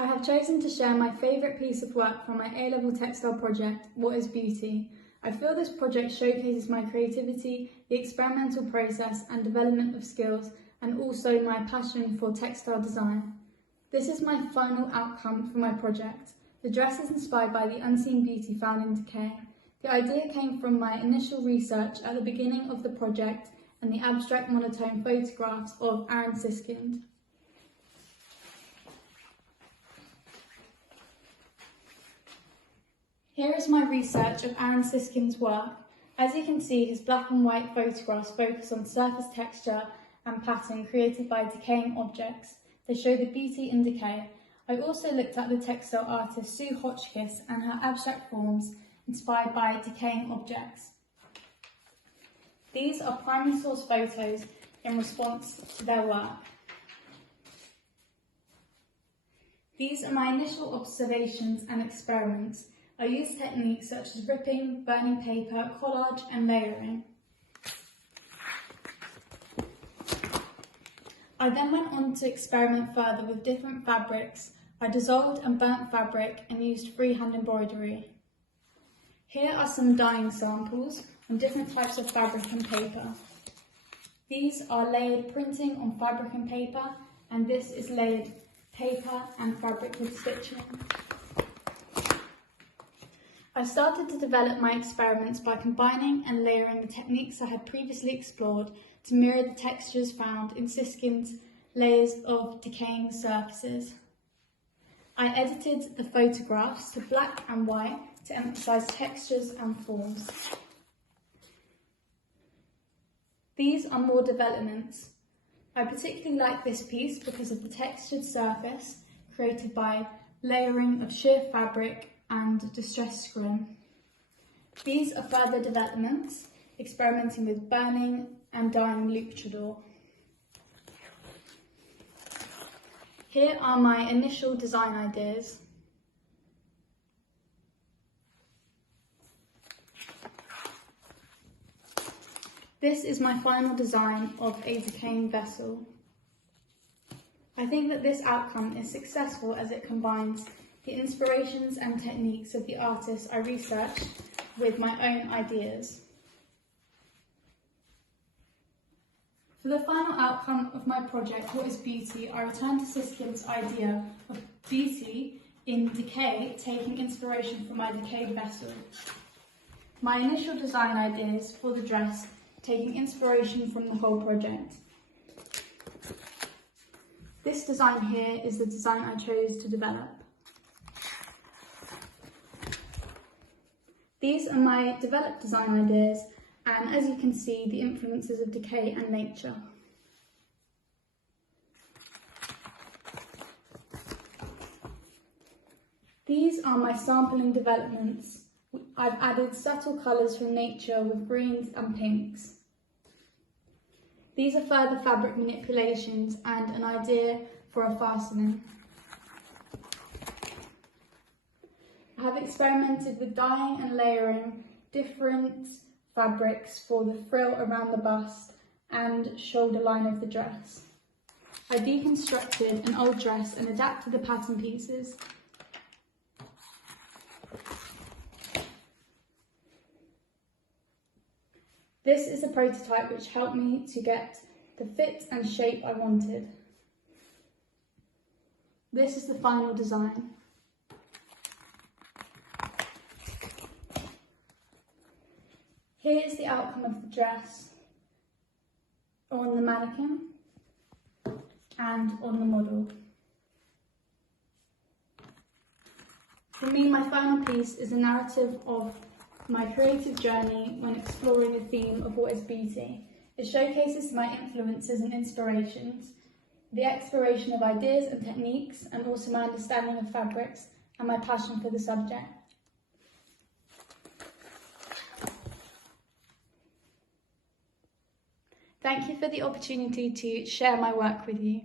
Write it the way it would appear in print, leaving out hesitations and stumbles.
I have chosen to share my favourite piece of work from my A-level textile project, What is Beauty? I feel this project showcases my creativity, the experimental process and development of skills, and also my passion for textile design. This is my final outcome for my project. The dress is inspired by the unseen beauty found in decay. The idea came from my initial research at the beginning of the project and the abstract monotone photographs of Aaron Siskind. Here is my research of Aaron Siskind's work. As you can see, his black and white photographs focus on surface texture and pattern created by decaying objects. They show the beauty in decay. I also looked at the textile artist Sue Hotchkiss and her abstract forms inspired by decaying objects. These are primary source photos in response to their work. These are my initial observations and experiments. I used techniques such as ripping, burning paper, collage and layering. I then went on to experiment further with different fabrics. I dissolved and burnt fabric and used freehand embroidery. Here are some dyeing samples on different types of fabric and paper. These are layered printing on fabric and paper, and this is layered paper and fabric with stitching. I started to develop my experiments by combining and layering the techniques I had previously explored to mirror the textures found in Siskind's layers of decaying surfaces. I edited the photographs to black and white to emphasise textures and forms. These are more developments. I particularly like this piece because of the textured surface created by layering of sheer fabric and distressed scrim. These are further developments, experimenting with burning and dyeing luchador. Here are my initial design ideas. This is my final design of a decaying vessel. I think that this outcome is successful as it combines the inspirations and techniques of the artists I researched with my own ideas. For the final outcome of my project, What is Beauty?, I returned to Siskind's idea of beauty in decay, taking inspiration from my decayed vessel. My initial design ideas for the dress, taking inspiration from the whole project. This design here is the design I chose to develop. These are my developed design ideas, and as you can see, the influences of decay and nature. These are my sampling developments. I've added subtle colours from nature with greens and pinks. These are further fabric manipulations and an idea for a fastening. I have experimented with dyeing and layering different fabrics for the frill around the bust and shoulder line of the dress. I deconstructed an old dress and adapted the pattern pieces. This is a prototype which helped me to get the fit and shape I wanted. This is the final design. Here is the outcome of the dress on the mannequin and on the model. For me, my final piece is a narrative of my creative journey when exploring the theme of what is beauty. It showcases my influences and inspirations, the exploration of ideas and techniques, and also my understanding of fabrics and my passion for the subject. Thank you for the opportunity to share my work with you.